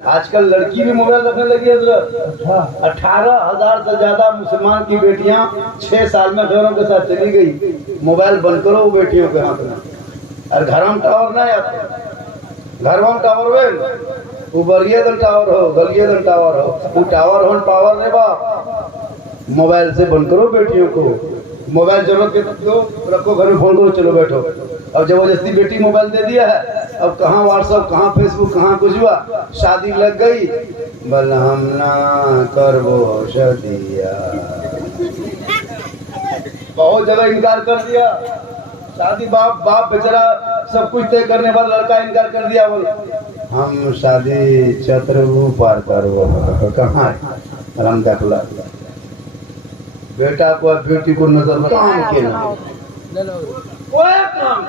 آج کل لڑکی بھی موبائل رکھنے لگی ہے حضرت۔ 18,000 سے زیادہ مسلمان کی بیٹیاں 6 سال میں گھروں کے ساتھ چلی گئی۔ موبائل بند کرو وہ بیٹیوں کے ہاتھ میں، اور گھروں میں ٹاور نہ آتے، گھروں میں ٹاور ویل اوبریے دن ٹاور ہو گلیے دن ٹاور ہو، وہ ٹاور ہون پاور نہیں باپ۔ موبائل سے بند کرو بیٹیوں کو، موبائل ضرورت کے دو رکھو گھر میں، فون کرو چلو بیٹھو۔ اب زبردستی بیٹی موبائل دے دیا ہے، اب کہاں واٹس ایپ کہاں فیس بک کہاں کچھ ہوا، شادی لگ گئی بل ہم نہ کرو شادیا، بہت جگہ انکار کر دیا شادی، باپ بیچارہ سب کچھ طے کرنے بعد لڑکا انکار کر دیا، بول ہم شادی چترو پار کرو، کہاں ہے رم داخلہ، بیٹا کو بیٹی کو نظر کام کے نہ کوئی کام،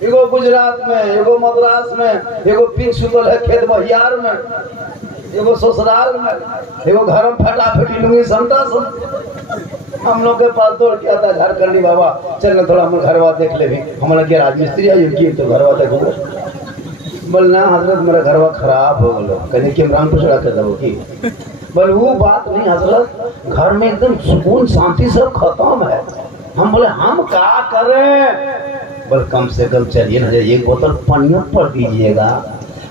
ایگو گجرات میں، ایگو مدراس میں، ایگو پنک سٹل ہے کھیت بہیار میں، ایگو سسرال میں، ایگو گھر میں پھٹا پھٹی لنگی سمتا سم۔ ہم لوگ کے پاس توڑ کیا تھا جھارکھنڈی بابا، چلنا تھوڑا ہم گھر بات دیکھ لے بھی، ہمارا کیا راج مستری آئی کی تو گھر بات دیکھو، بولنا حضرت میرا گھر بات خراب ہو گلو، کہنے کی عمران پچھڑا کہتا ہو کی، بل وہ بات نہیں حضرت، گھر میں ایک دم سکون شانتی سب ختم ہے۔ ہم بولے ہم کیا کریں، بل کم سے کم چلیے نا ایک بوتل پانیوں پڑ دیجئے گا۔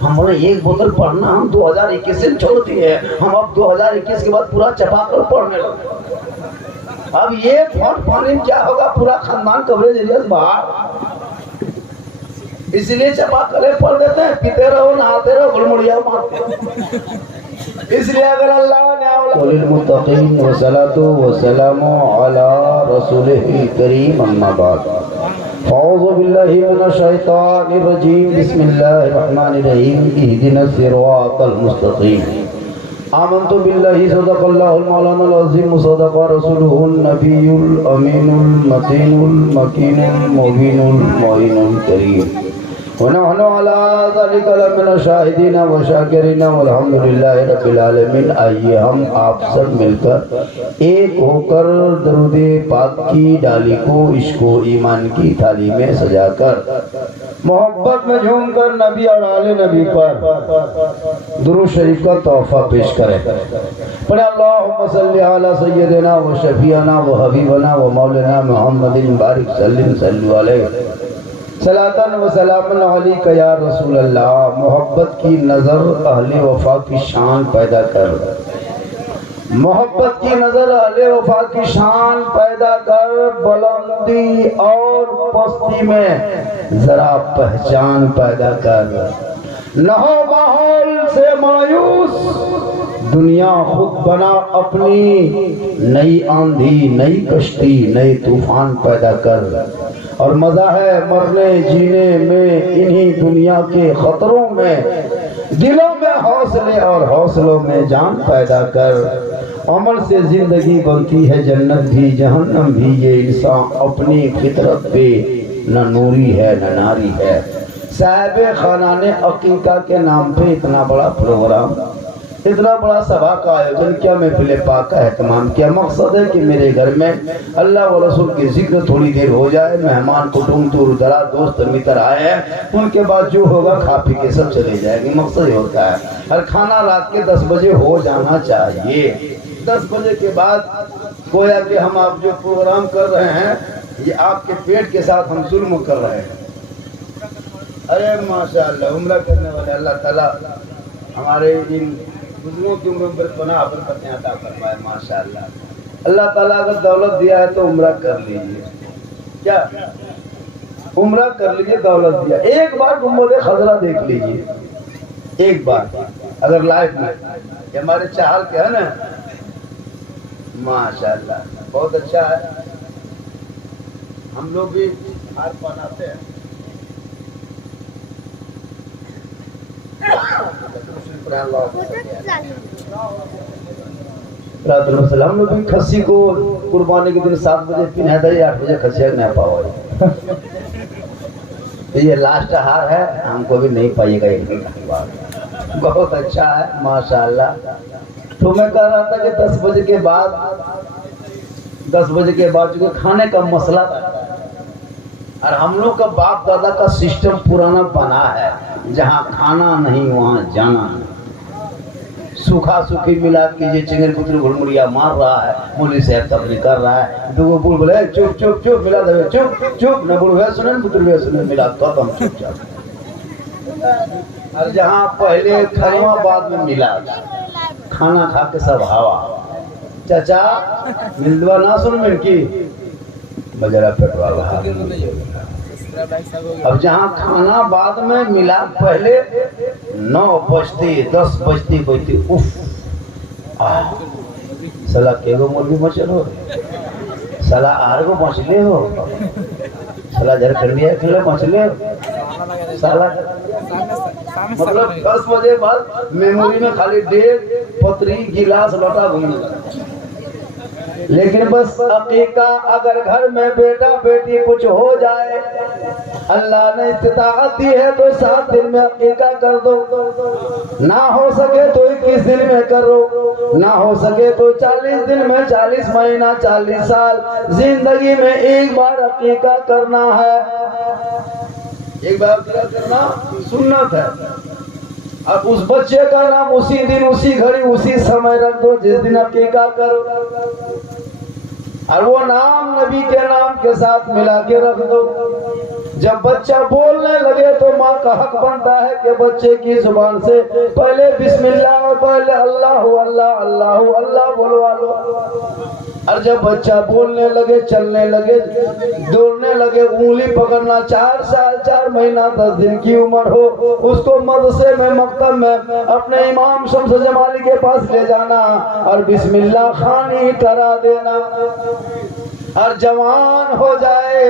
ہم بولے ایک بوتل پڑھنا ہم 2021 سے چھوڑ دیے، ہم اب 2021 کے بعد پورا چپا کر پڑھنے لگے۔ اب یہ فوٹ پانی میں کیا ہوگا، پورا خاندان کوریج ایریا سے باہر، اس لیے چپا کرے پڑھ دیتے ہیں، پیتے رہو نہاتے رہو گلمڑیا مارتے رہو۔ اس لیے اگر اللہ نے للمتقین والصلاة والسلام علی رسولہ الکریم اما بعد، اعوذ باللہ من الشیطان الرجیم، بسم اللہ الرحمن الرحیم، اہدنا الصراط المستقیم، آمنت باللہ صدق اللہ المولانا العظیم، صدق رسولہ النبی الامین المتین المکین المبین المعین الکریم، ونحن على ذلك لمن الشاہدین والشاکرین والحمد للہ رب العالمین۔ آئیے ہم آپ سب مل کر ایک ہو کر درود پاک کی ڈالی کو عشق و ایمان کی تھالی میں سجا کر محبت میں جھوم کر نبی اور آل نبی پر درود شریف کا تحفہ پیش کریں۔ پڑھیں اللہم صلی علی سیدنا و شفیعنا و حبیبنا و مولانا محمد بارک صلی علیہ صلاۃ و سلام علیک یا رسول اللہ۔ محبت کی نظر اہل وفا کی شان پیدا کر، محبت کی نظر اہل وفا کی شان پیدا کر، بلندی اور پستی میں ذرا پہچان پیدا کر، نہ ہو ماحول سے مایوس، دنیا خود بنا اپنی نئی آندھی نئی کشتی نئی طوفان پیدا کر، اور مزہ ہے مرنے جینے میں انہی دنیا کے خطروں میں، دلوں میں حوصلے اور حوصلوں میں جان پیدا کر، عمل سے زندگی بنتی ہے جنت بھی جہنم بھی، یہ انسان اپنی فطرت پہ نہ نوری ہے نہ ناری ہے۔ صاحب خانان عقیقہ کے نام پہ اتنا بڑا پروگرام، اتنا بڑا سبھا کا آیوجن کیا، محفل پاک کا اہتمام کیا، مقصد ہے کہ میرے گھر میں اللہ و رسول کی ذکر تھوڑی دیر ہو جائے، مہمان کٹنب دور دراز دوست متر آئے ہیں، ان کے بعد جو ہوگا کھا پی کے سب چلے جائیں گے، مقصد یہ ہوتا ہے۔ اور کھانا رات کے 10 بجے ہو جانا چاہیے، 10 بجے کے بعد گویا کہ ہم آپ جو پروگرام کر رہے ہیں یہ آپ کے پیٹ کے ساتھ ہم ظلم کر رہے ہیں۔ ارے ماشاءاللہ، عمرہ کرنے والے اللہ تعالیٰ ہمارے ان بزرگوں کی عمر پر پناہ برکتیں عطا فرمائے ماشاءاللہ۔ اللہ تعالیٰ اگر دولت دیا ہے تو عمرہ کر لیجئے، کیا عمرہ کر لیجئے، دولت دیا، ایک بار گنبد خضرا دیکھ لیجئے، ایک بار اگر لائف میں، یہ ہمارے چاہل کے ہے نا ماشاءاللہ بہت اچھا ہے، ہم لوگ بھی ہار پہناتے ہیں۔ ہم لوگ بھی کھسی کو قربانی کے دن 7 بجے پہنا تھا، 8 بجے کھسی نہیں پاؤ، یہ لاسٹ ہار ہے، ہم کو بھی نہیں پائیے گا ایک بعد، بہت اچھا ہے ماشاءاللہ۔ تو میں کہہ رہا تھا کہ 10 بجے کے بعد چونکہ کھانے کا مسئلہ تھا، اور ہم لوگ کا باپ دادا کا سسٹم پرانا بنا ہے، جہاں کھانا نہیں وہاں جانا نہیں، सूखा सूखी मिलाद कीजिए, चिंगल पुत्र घुड़मुड़िया मार रहा है, मौलवी साहब तबलीग कर रहा है, दो बुल बोले चुप चुप चुप मिलाद है, चुप चुप न बुल वे सुने पुत्र वे सुने मिलाद तो हम चुपचाप। और जहाँ पहले खरीमा बाद में मिलाद, खाना खा के सब हवा, चाचा मिलवा ना सुन मिनकी बजरा पेटवा रहा। अब जहाँ खाना बाद में मिला, पहले 9 बजते 10 बजती उफ साला केगो मुर्गी मचल हो, साला आरगो मछली हो, साला झारखंडिया खेले मछली हो, साला मतलब 10 बजे बाद मेमोरी में खाली डेग पतरी गिलास लौटा घूमने लगा। लेकिन बस अकीका अगर घर में बेटा बेटी कुछ हो जाए, अल्लाह ने इस्तिताअत दी है तो 7 दिन में अकीका कर दो, ना हो सके तो 21 दिन में करो, ना हो सके तो 40 दिन में, 40 महीना 40 साल, जिंदगी में एक बार अकीका करना है, एक बार अकीका करना सुन्नत है। अब उस बच्चे का नाम उसी दिन उसी घड़ी उसी समय रख दो जिस दिन अकीका करो, और वो नाम नबी के नाम के साथ मिला के रख दो। जब बच्चा बोलने लगे तो माँ का हक बनता है कि बच्चे की जुबान से पहले बिस्मिल्लाह और पहले अल्लाह अल्लाह अल्लाह अल्लाह बोलवा लो। और जब बच्चा बोलने लगे, चलने लगे, दौड़ने लगे, उंगली पकड़ना, 4 साल 4 महीना 10 दिन की उम्र हो, उसको मदरसे में मकतब में अपने इमाम शम्स जमाली के पास ले जाना और बिस्मिल्लाह खानी करा देना। और जवान हो जाए,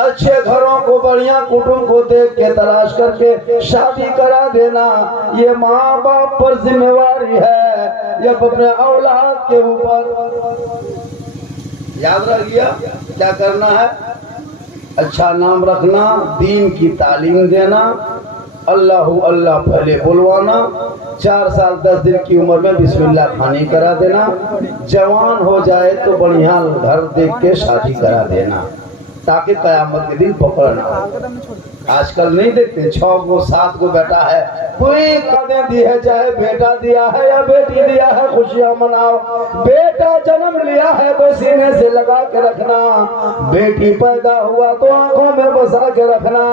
अच्छे घरों को, बढ़िया कुटुंब को देख के तलाश करके शादी करा देना। ये माँ बाप पर जिम्मेवारी है, ये अपने औलाद के ऊपर। याद रख गया क्या करना है? अच्छा नाम रखना, दीन की तालीम देना, अल्लाह अल्लाह पहले बुलवाना, 4 साल 10 दिन की उम्र में बिस्मिल्लाह खानी करा देना। जवान हो जाए तो बढ़िया घर देख के शादी करा देना ताकि कयामत के दिन पकड़ना। आजकल नहीं देखते 6 गो 7 गो बेटा है, कोई कदम दी है, चाहे बेटा दिया है या बेटी दिया है, खुशियां मनाओ। बेटा जन्म लिया है तो सीने से लगा के रखना, बेटी पैदा हुआ तो आंखों में बसा के रखना,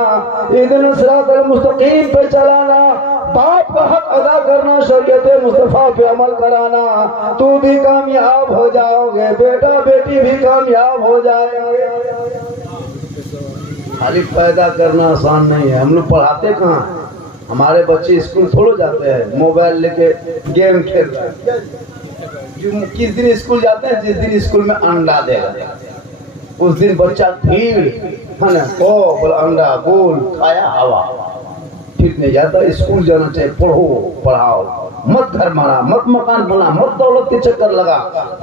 इधन सिरातल मुस्तकीम पे चलाना, बाप का हक अदा करना, शरीयत मुस्तफा पे अमल कराना। तू भी कामयाब हो जाओगे, बेटा बेटी भी कामयाब हो जाएंगे। खाली पैदा करना आसान नहीं है। हम लोग पढ़ाते कहाँ, हमारे बच्चे स्कूल थोड़े जाते हैं, मोबाइल लेके गेम खेल रहे हैं। किस दिन स्कूल जाते हैं? जिस दिन स्कूल में अंडा देगा उस दिन बच्चा भीड़ है ना, ओ बोला अंडा गोल खाया हवा, फिर नहीं जाता। स्कूल जाना चाहिए, पढ़ो पढ़ाओ, मत घर मारा, मत मकान बना, मत दौलत के चक्कर लगा,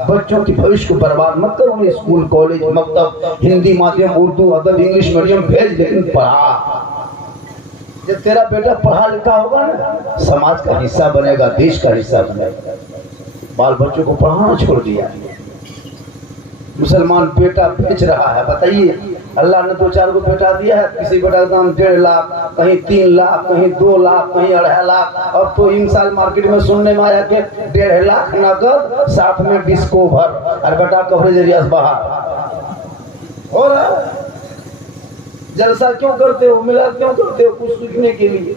बच्चों की भविष्य को बर्बाद मत करो। उन्हें स्कूल कॉलेज मकतब हिंदी माध्यम उर्दू अदब इंग्लिश मीडियम भेज, लेकिन पढ़ा। जब तेरा बेटा पढ़ा लिखा होगा ना, समाज का हिस्सा बनेगा, देश का हिस्सा बनेगा। बाल बच्चों को पढ़ाना छोड़ दिया, मुसलमान बेटा बेच रहा है। बताइए, अल्लाह ने 2-4 को बेटा दिया है, किसी बेटा का दाम 1.5 लाख, कहीं 3 लाख, कहीं 2 लाख, कहीं 2.5 लाख। अब तो इन साल मार्केट में सुनने में आया कि 1.5 लाख नगद, साथ में डिस्को भर, और बेटा कवरेज एरिया बाहर। और जलसा क्यों करते हो, मिलाद क्यों करते हो? कुछ सीखने के लिए।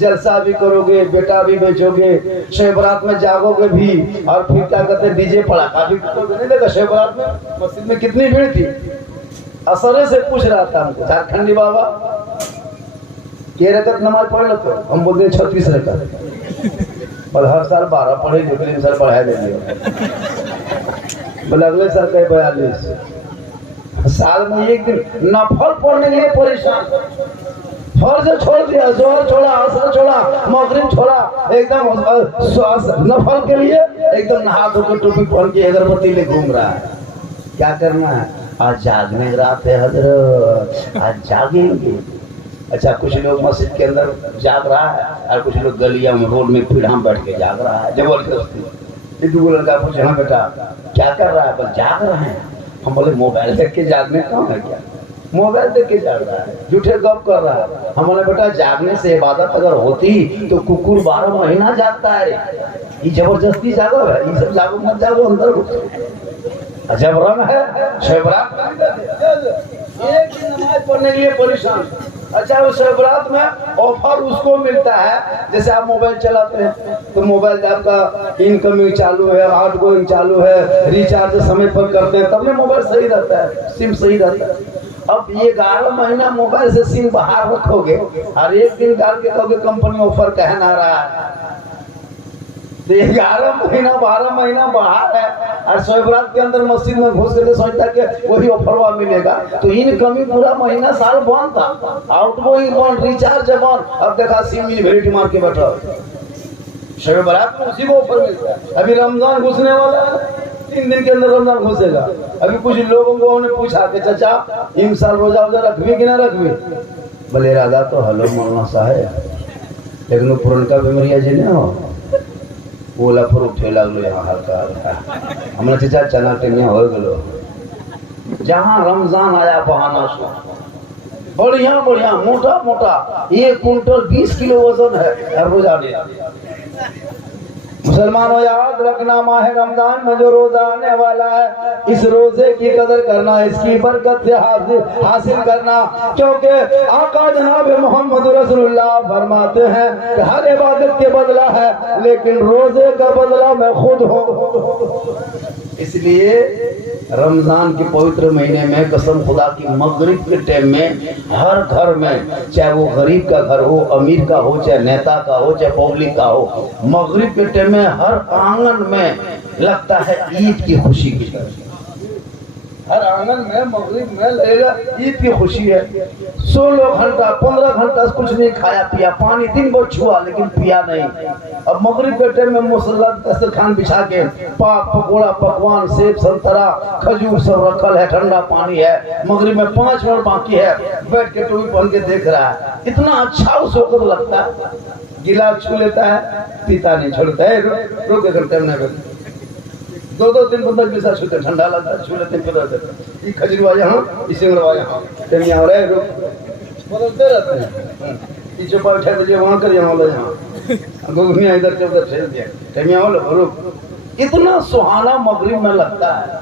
जलसा भी करोगे, बेटा भी बेचोगे, शब बारात में जागोगे भी, और फिर क्या कहते हैं डीजे पड़ाका भी करोगे। नहीं देखा शब बारात में मस्जिद में कितनी भीड़ थी? असरे से पूछ रहा था हमको, झारखंडी बाबा के रकत नमाज पढ़ लो? तो हम बोलते हैं 36 रकत, और हर साल 12 पढ़े, अगले साल बढ़ा देंगे, बोले अगले साल कहे 42। साल में एक दिन नफल पढ़ने के लिए परेशान, फर्ज छोड़ दिया, जोहर छोड़ा, असर छोड़ा, मगरिब छोड़ा, एकदम नफल के लिए एकदम नहा धो के टोपी पहन के अगरबत्ती ले घूम रहा है। क्या करना है? आज जागने रात है हजरत, आज जागेंगे। अच्छा, कुछ लोग मस्जिद के अंदर जाग रहा है, और कुछ लोग गलियां में रोड में पीढ़ा बैठ के जाग रहा है जबरदस्ती। दो लड़का पूछे, हाँ बेटा क्या कर रहा है? बस जाग रहे हैं। हम बोले मोबाइल देख के जागने कहाँ है क्या? मोबाइल देख के जाग रहा है, झूठे गप कर रहा है। हमने बेटा जागने से इबादत अगर होती तो कुकुर 12 महीना जागता है। ये जबरदस्ती जागो है, ये सब जागो मत जागो, अंदर घुसो। जब रंग है शबरात एक दिन नमाज पढ़ने के लिए परेशान। अच्छा उस शबरात में ऑफर उसको मिलता है, जैसे आप मोबाइल चलाते हैं तो मोबाइल से आपका इनकमिंग चालू है, आउटगोइंग चालू है, रिचार्ज समय पर करते हैं तब मोबाइल सही रहता है, सिम सही रहता है। अब ये 11 महीना मोबाइल से सिम बाहर रखोगे और एक दिन डाल के कहोगे कंपनी ऑफर कहना रहा है, तो 11 महीना 12 महीना बाहर है और शोबरात के अंदर मस्जिद में घुस के सोचता कि वही ऑफरवा मिलेगा। तो इनकमिंग पूरा महीना साल बंद था, आउटगोइंग बंद, रिचार्ज बंद। अब देखा सिम इनवेलिड मार के बैठा शोबरात में उसी को ऑफर मिलता है। अभी रमजान घुसने वाला है, 3 दिन के अंदर रमजान घुसेगा। अभी कुछ लोगों को हमने पूछा कि चाचा इन साल रोजा वोजा रखवी कि ना रखवी? बोले इरादा तो हलो मौलाना साहब, लेकिन पुरनका बीमारिया जी ने हो ओला पर उठे लगलो यहाँ हल्का हल्का। हमने चाचा चना टेनिया हो गलो। जहाँ रमजान आया बहाना सो बढ़िया बढ़िया मोटा मोटा 1 कुंटल 20 किलो वजन है और रोजा नहीं। मुसलमानों याद रखना, माह रमजान में जो रोजा आने वाला है, इस रोजे की कदर करना, इसकी बरकत से हासिल करना। क्योंकि आका जनाब मोहम्मद रसूलुल्लाह फरमाते हैं कि हर इबादत के बदला है लेकिन रोजे का बदला मैं खुद हूँ। इसलिए रमजान के पवित्र महीने में कसम खुदा की मगरिब के टाइम में हर घर में, चाहे वो गरीब का घर हो, अमीर का हो, चाहे नेता का हो, चाहे पब्लिक का हो, मगरिब के टाइम में हर आंगन में लगता है ईद की खुशी की तरह। हर आंगन में मगरिब में लगेगा ईद की खुशी है। 16 घंटा 15 घंटा कुछ नहीं खाया पिया, पानी दिन भर छुआ लेकिन पिया नहीं। अब मगरिब के टाइम में मुसल्ला दस्तरखान बिछा के पाक पकौड़ा पकवान सेब संतरा खजूर सब रखल है, ठंडा पानी है। मगरिब में 5 मिनट बाकी है, बैठ के टोपी पहन के देख रहा है, इतना अच्छा उसको लगता है। गिलास छू लेता है, पीता नहीं, छोड़ता है, रुक एक घंटे में 2-2 दिन बंदा गिलास छूते, ठंडा लगता है, छू लेते फिर रहते। ये खजूरवा यहाँ, ये सिंगड़वा यहाँ, टेमिया हो रहे बदलते रहते हैं। पीछे पर उठा दीजिए वहाँ कर यहाँ वाला यहाँ, घुघनिया इधर से उधर फेंक दिया, टेमिया वाला रुक। इतना सुहाना मगरिब में लगता है।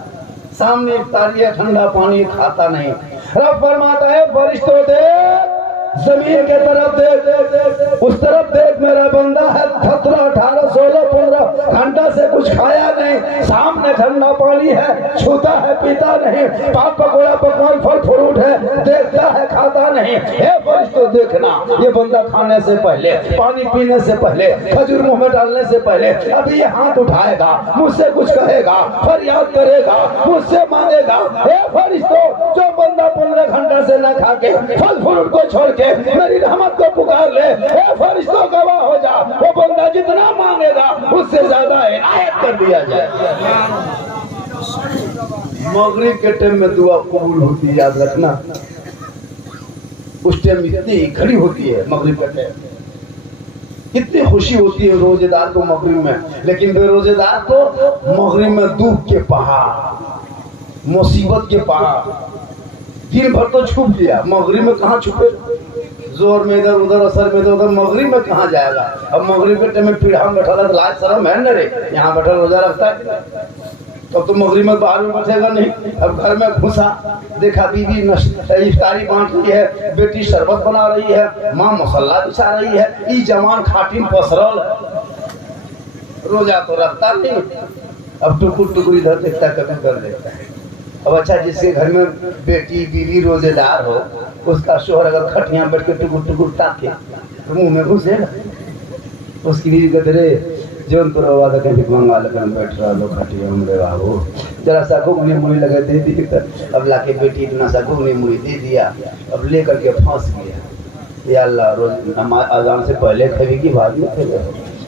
सामने इफ्तारी है, ठंडा पानी, खाता नहीं। रब फरमाता है फरिश्तों देख, जमीन के तरफ देख, उस तरफ देख, मेरा बंदा है 17 18 16 15 घंटा से कुछ खाया नहीं, सामने ठंडा पानी है, छूता है पीता नहीं, पाक पकौड़ा पकवान फल फ्रूट है, देखता है खाता नहीं। हे फरिश्तों देखना, ये बंदा खाने से पहले, पानी पीने से पहले, खजूर मुंह में डालने से पहले अभी ये हाथ उठाएगा, मुझसे कुछ कहेगा, फरियाद करेगा, मुझसे मांगेगा। हे फरिश्तों, जो बंदा 15 घंटा से न खा के फल फ्रूट को छोड़ के मेरी रहमत को पुकार ले, हे फरिश्तों गवाह हो जा, वो बंदा जितना मांगेगा उससे ज्यादा इनायत कर दिया जाए। मगरिब के टाइम में दुआ कबूल होती है, याद रखना। उस टाइम इतनी खड़ी होती है मगरिब के टाइम, कितनी खुशी होती है रोजेदार को मगरिब में। लेकिन बेरोजेदार को मगरिब में दुख के पहाड़, मुसीबत के पहाड़, दिन भर तो छुप लिया, मगरिब में कहाँ छुपे? जोर में इधर उधर, असर में इधर उधर, मगरिब में कहाँ जाएगा? अब मगरिब के टाइम में पीढ़ा में बैठा तो लाज शर्म है न रे, यहाँ बैठा रोजा रखता है, तब तो मगरिब में बाहर में बैठेगा नहीं। अब घर में घुसा, देखा बीवी इफ्तारी बांट रही है, बेटी शरबत बना रही है, माँ मसल्ला बिछा रही है, ई जमान खाटिन पसरल, रोजा तो रखता नहीं। अब टुकुर टुकुर इधर देखता कभी कर देता है। अब अच्छा, जिसके घर में बेटी बीवी रोजेदार हो, उसका शोहर अगर खटिया बैठ के टुकुर टुकुर ताके तो मुंह में घुसेगा। उसकी बीवी कहते रे जोन तो रवा था कहीं मंगा लेकर बैठ रहा लो खटिया हमरे बाबू, जरा सा घुगनी मुड़ी लगे दे दी। अब लाके बेटी इतना सा घुगनी मुड़ी दे दिया, अब लेकर के फंस गया। या अल्लाह, रोज अजान से पहले खाएगी बाद में खाएगा।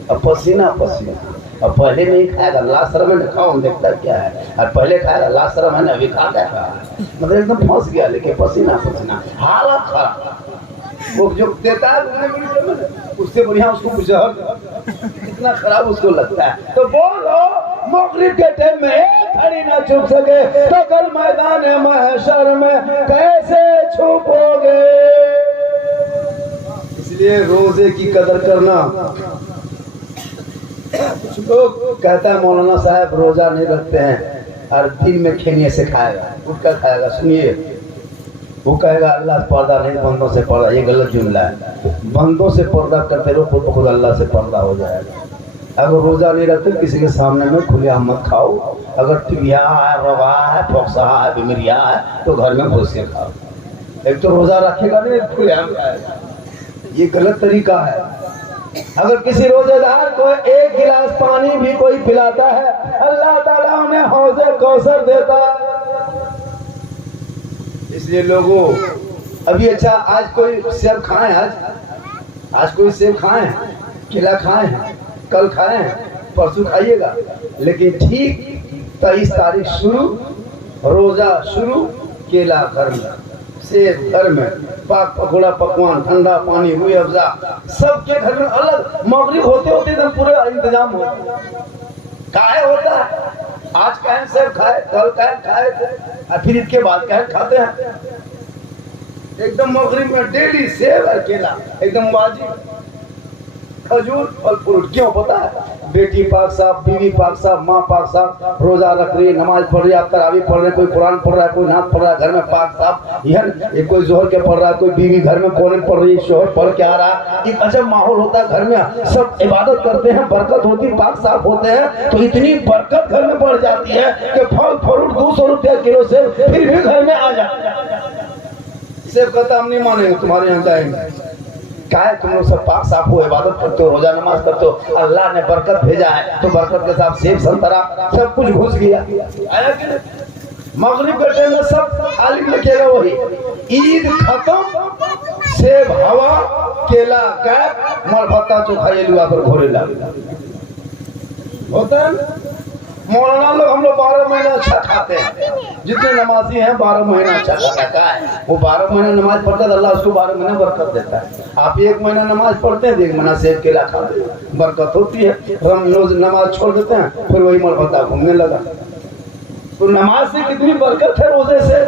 अब पसीना पसीना, अब पहले नहीं खाएगा, लास्ट शर्म है, खाओ देखता क्या है, और पहले खाएगा लास्ट शर्म है, अभी खा क्या, मतलब एकदम फंस गया। लेकिन पसीना पसीना, हालत खराब। वो जो देता है उससे बढ़िया उसको कुछ इतना खराब उसको लगता है। तो बोलो मगरिब के टाइम में एक घड़ी ना छुप सके तो कल मैदान महशर में कैसे छुपोगे। इसलिए रोजे की कदर करना। कुछ लोग कहता है मौलाना साहब रोजा नहीं रखते हैं और दिन में खेने से खाएगा, उठ कर खाएगा। सुनिए, वो कहेगा अल्लाह से पर्दा नहीं, बंदों से पर्दा। ये गलत जुमला है। बंदों से पर्दा करते रहो, खुद खुद अल्लाह से पर्दा हो जाएगा। अगर रोजा नहीं रखते किसी के सामने में खुले मत खाओ। अगर टिबिया है, रोगा है, फोक्सा है, बीमारियां है तो घर में घुस के खाओ। एक तो रोजा रखेगा नहीं, खुले खाएगा, ये गलत तरीका है। अगर किसी रोजेदार को एक गिलास पानी भी कोई पिलाता है, अल्लाह ताला उन्हें हौज़े कौसर देता है। इसलिए लोगों, अभी अच्छा आज कोई सेब खाए, आज कोई सेब खाए, केला खाए, कल खाए, परसों खाइएगा। लेकिन ठीक 23 तारीख शुरू, रोजा शुरू, केला घर में, सेब घर में, पाक पकौड़ा पकवान, ठंडा पानी, रूई अफ़ज़ा, सबके घर में अलग। मगरिब होते होते एकदम पूरे इंतजाम होता। काहे होता है? आज कहें सेब खाए, कल कहें खाए, और फिर इसके बाद कहें खाते हैं। एकदम मगरिब में डेली सेब और केला एकदम वाजिब, खजूर फल फ्रूट। क्यों पता है? बेटी पाक साहब, बीवी पाक साहब, माँ पाक साहब रोजा रख रही है, नमाज पढ़ रही है, आप तरावी पढ़ रहे हैं, कोई कुरान पढ़ रहा है, कोई नात पढ़ रहा है, घर में पाक साहब, ये कोई जोहर के पढ़ रहा है, कोई बीवी घर में कोने पढ़ रही है, शोहर पढ़ के आ रहा है। एक अजब माहौल होता है घर में, सब इबादत करते हैं, बरकत होती, पाक साफ होते हैं, तो इतनी बरकत घर में बढ़ जाती है कि फल फ्रूट 200 रुपया किलो से फिर भी घर में आ जाता है। सेब कहता हम नहीं मानेंगे, तुम्हारे यहाँ जाएंगे। क्या है, तुम लोग सब पाक साफ हो, इबादत करते हो, रोजा नमाज करते हो, अल्लाह ने बरकत भेजा है, तो बरकत के साथ सेब संतरा सब कुछ घुस गया। आया कि नहीं? मगरिब के टाइम में सब आलिम लिखेगा वही, ईद खत्म, सेब हवा, केला कैप, मरभत्ता चोखा ये लुआ पर घोरे लगा होता है। मौलाना लोग हम लोग 12 महीना अच्छा खाते हैं, जितने नमाजी हैं 12 महीना अच्छा खाता है। वो 12 महीना नमाज पढ़ता है, अल्लाह उसको 12 महीना बरकत देता है। आप 1 महीना नमाज पढ़ते हैं, 1 महीना सेब केला खाते हैं, बरकत होती है। हम रोज नमाज छोड़ देते हैं, फिर वही मरभत्ता घूमने लगा। तो नमाज से कितनी बरकत है रोजे से।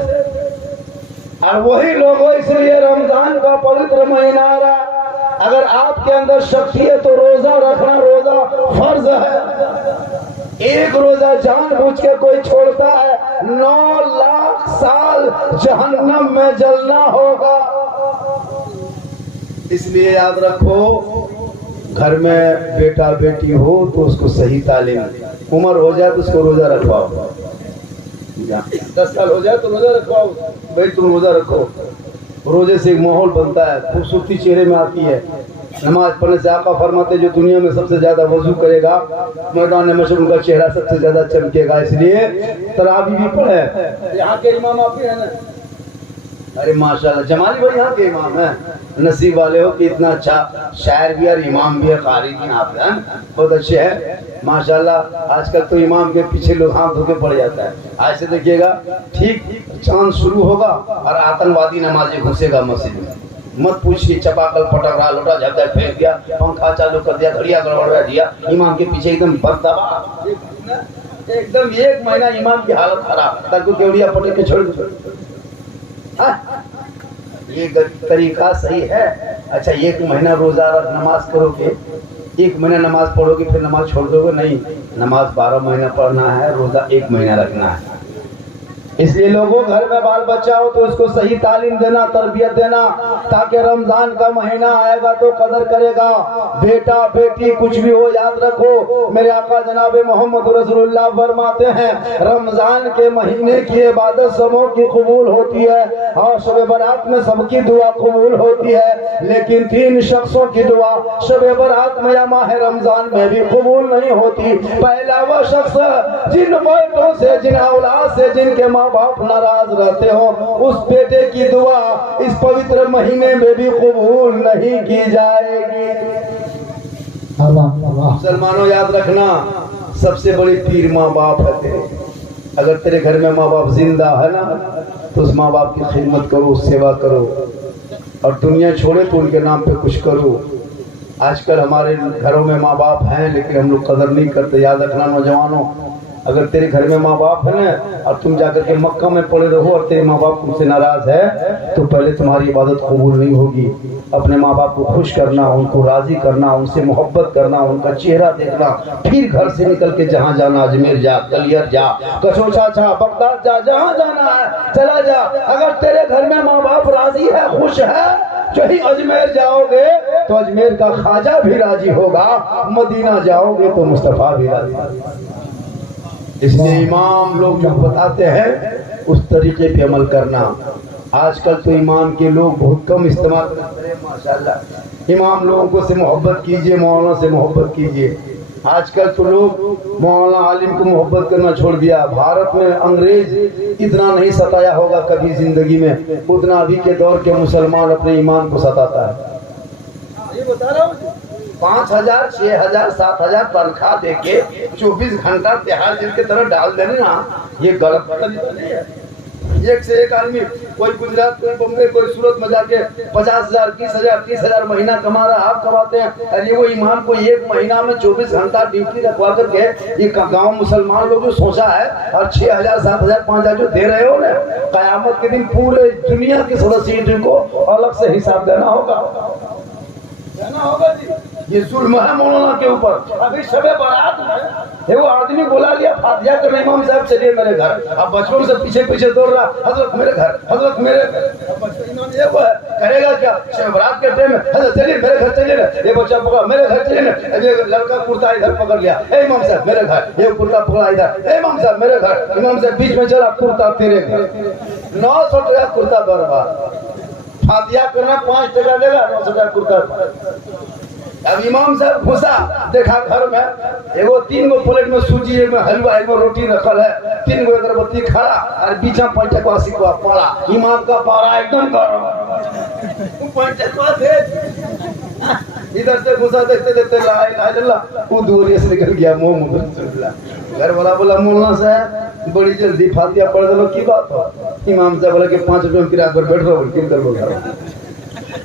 और वही लोगों, इसलिए रमजान का पवित्र महीना आ रहा, अगर आपके अंदर शक्ति है तो रोजा रखना, रोजा फर्ज है। एक रोजा जानबूझ के कोई छोड़ता है, 9 लाख साल जहन्नम में जलना होगा। इसलिए याद रखो, घर में बेटा बेटी हो तो उसको सही तालीम, उम्र हो जाए तो उसको रोजा रखवाओ, 10 साल हो जाए तो रोजा रखवाओ, भाई तुम रोजा रखो। रोजे से एक माहौल बनता है, खूबसूरती चेहरे में आती है। नमाज पढ़ने से आका फरमाते जो दुनिया में सबसे ज्यादा वजू करेगा मैदान में उनका चेहरा सबसे ज्यादा चमकेगा। इसलिए तरावी भी पढ़े। यहाँ के इमाम आप ही है ना? अरे माशाल्लाह, जमाली भाई यहाँ के इमाम है। नसीब वाले हो कि इतना अच्छा शायर भी और इमाम भी है, कारी भी आप हैं, बहुत अच्छे हैं माशाल्लाह। आजकल तो इमाम के पीछे लोग हाथ धो के पड़ जाता है। आज से देखिएगा, ठीक चांद शुरू होगा और आतंकवादी नमाजी घुसेगा मस्जिद में, मत पूछिए, चपाकल पटक रहा, लोटा झपटा फेंक दिया, पंखा चालू कर दिया, घड़िया गड़बड़ा दिया, इमाम के पीछे एकदम बरदबा, एकदम 1 महीना इमाम की हालत खराब, तक केवड़िया पटक के छोड़ दो। ये तरीका सही है? अच्छा 1 महीना रोजा नमाज करोगे, 1 महीना नमाज पढ़ोगे, फिर नमाज छोड़ दोगे? नहीं, नमाज 12 महीना पढ़ना है, रोजा 1 महीना रखना है। इसलिए लोगों, घर में बाल बच्चा हो तो इसको सही तालीम देना, तरबियत देना, ताकि रमजान का महीना आएगा तो कदर करेगा। बेटा बेटी कुछ भी हो, याद रखो, मेरे आका जनाब मोहम्मद रसूलुल्लाह फरमाते हैं, रमजान के महीने की इबादत सबों की कबूल होती है और शब बरात में सबकी दुआ कबूल होती है, लेकिन 3 शख्सों की दुआ शब बरात में या माह रमजान में भी कबूल नहीं होती। पहला वह शख्स जिन बेटों से, जिन औलाद से जिनके माँ बाप नाराज रहते हो, उस बेटे की दुआ इस पवित्र महीने में भी कबूल नहीं की जाएगी। मुसलमानों याद रखना, सबसे बड़ी पीर माँ बाप है तेरे। अगर तेरे घर में माँ बाप जिंदा है ना, तो उस माँ बाप की खिदमत करो, सेवा करो, और दुनिया छोड़े तो उनके नाम पे कुछ करो। آج کل ہمارے گھروں میں ماں باپ ہیں لیکن ہم لوگ قدر نہیں کرتے. یاد رکھنا نوجوانوں, اگر تیرے گھر میں ماں باپ ہے نا اور تم جا کر کے مکہ میں پڑے رہو اور تیرے ماں باپ تم سے ناراض ہے تو پہلے تمہاری عبادت قبول نہیں ہوگی. اپنے ماں باپ کو خوش کرنا, ان کو راضی کرنا, ان سے محبت کرنا, ان کا چہرہ دیکھنا, پھر گھر سے نکل کے جہاں جانا, اجمیر جا, کلیر جا, کچوچا جا, بغداد جا, جہاں جانا ہے چلا جا. اگر تیرے گھر میں ماں باپ راضی ہے, خوش ہے, جو ہی اجمیر جاؤ گے تو اجمیر کا خواجہ بھی راضی ہوگا, مدینہ جاؤ گے تو مصطفیٰ بھی راضی ہوگا. اس لیے امام لوگ جو بتاتے ہیں اس طریقے پہ عمل کرنا. آج کل تو امام کے لوگ بہت کم استعمال کرتے ہیں. ماشاءاللہ امام لوگوں کو سے محبت کیجئے, مولانا سے محبت کیجئے. آج کل تو لوگ مولانا عالم کو محبت کرنا چھوڑ دیا. بھارت میں انگریز اتنا نہیں ستایا ہوگا کبھی زندگی میں اتنا ابھی کے دور کے مسلمان اپنے امام کو ستاتا ہے. یہ بتا رہا ہوں, 5,000 6,000 7,000 تنخواہ دے کے 24 گھنٹہ تہاڑ جیل کی طرح ڈال دینے نا, یہ غلط طریقہ نہیں ہے. ایک سے ایک آدمی, کوئی گجرات, کوئی بمبئی, کوئی سورت میں جا کے 50,000 20,000 30,000 مہینہ کما رہا, آپ کماتے ہیں. ارے وہ امام کو ایک مہینہ میں 24 گھنٹہ ڈیوٹی رکھوا کر کے یہ گاؤں مسلمان لوگ جو سوچا ہے اور 6,000 7,000 5,000 جو دے رہے ہو نا, قیامت کے دن پورے دنیا کے سدسیوں کو الگ سے حساب دینا ہوگا. یہ ظلم ہے مولانا کے اوپر. ابھی شب برات میں وہ آدمی بلا لیا فاتحہ کرنے, امام صاحب چلیے میرے گھر. اب بچپن سے پیچھے پیچھے دوڑ رہا, حضرت میرے گھر, حضرت میرے گھر. اب امام یہ وہ کرے گا کیا شب برات کے ٹائم میں, حضرت چلیے میرے گھر چلیے نا, یہ بچہ پکڑا میرے گھر چلیے نا, یہ لڑکا کرتا ادھر پکڑ لیا, اے امام صاحب میرے گھر, یہ کرتا پکڑا ادھر, اے امام صاحب میرے گھر. امام صاحب بیچ میں چلا, کرتا تیرے گھر. 900 ٹکا کرتا برباد. فاتحہ کرنا 5 ٹکا دے گا, 900 ٹکا کرتا. اب امام صاحب گھسا, دیکھا گھر میں ایگو 3 گو پلیٹ میں سوجی, ایک میں حلوہ, ایک میں روٹی رکھل ہے, 3 گو اگربتی کھڑا اور بیچا 5 ٹکا سکوا پڑا. امام کا پارا ایک دم گرم, 5 ٹکا تھے. ادھر سے گھسا, دیکھتے دیکھتے لا الہ الا اللہ, وہ دوریے سے نکل گیا محمد رسول اللہ. گھر والا بولا مولانا صاحب بڑی جلدی فاتحہ پڑھ دو, کی بات ہو؟ امام صاحب بولا کہ 5 روپے میں کرایہ پر بیٹھ رہا ہوں, کیوں کر بول رہا ہوں.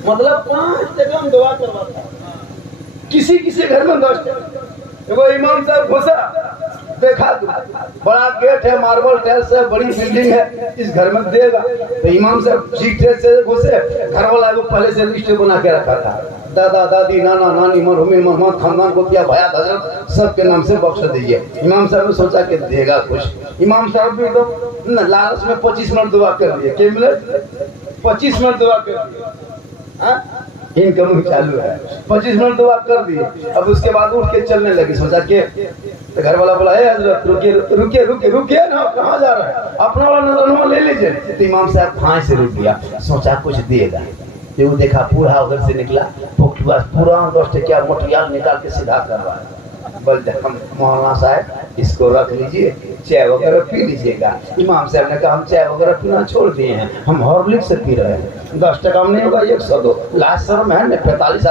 مطلب 5 ٹکا میں دعا کرواتا ہے. کسی کسی گھر میں 10 ٹکا. وہ امام صاحب گھسا, دیکھا بڑا گیٹ ہے, ماربل ٹائلس ہے, بڑی بلڈنگ ہے, اس گھر میں دے گا. تو امام صاحب ٹھیک ٹھیک سے گھسے. گھر والا کو پہلے سے لسٹ بنا کے رکھا تھا, دادا دادی نانا نانی مرحومین محمد خاندان کو کیا بھیات حضرت سب کے نام سے بخش دیجیے. امام صاحب نے سوچا کہ دے گا کچھ. امام صاحب بھی تو لالچ میں 25 منٹ دعا کر دیے. کہ ملے 25 منٹ دعا کر دیے, انکم چالو ہے, 25 منٹ دعا کر دیے. اب اس کے بعد اٹھ کے چلنے لگی. سوچا کہ گھر والا بولا, اے حضرت رکیے رکیے رکیے رکیے نا, کہاں جا رہا ہے, اپنا والا نظرنما لے لیجیے. تو امام صاحب پھانس سے رک گیا, سوچا کچھ دے گا. جو دیکھا پورا ادھر سے نکلا, پورا 10 ٹکیا موٹیال نکال کے سیدھا کر رہا ہے. بولتے ہم مولانا صاحب اس کو رکھ لیجئے, چائے وغیرہ پی لیجئے گا. امام صاحب نے کہا ہم چائے وغیرہ پینا چھوڑ دیے ہیں, ہم ہارلکس سے پی رہے ہیں. 10 ٹکا میں نہیں ہوگا, 100 دو. لاش شرم ہے نا, 45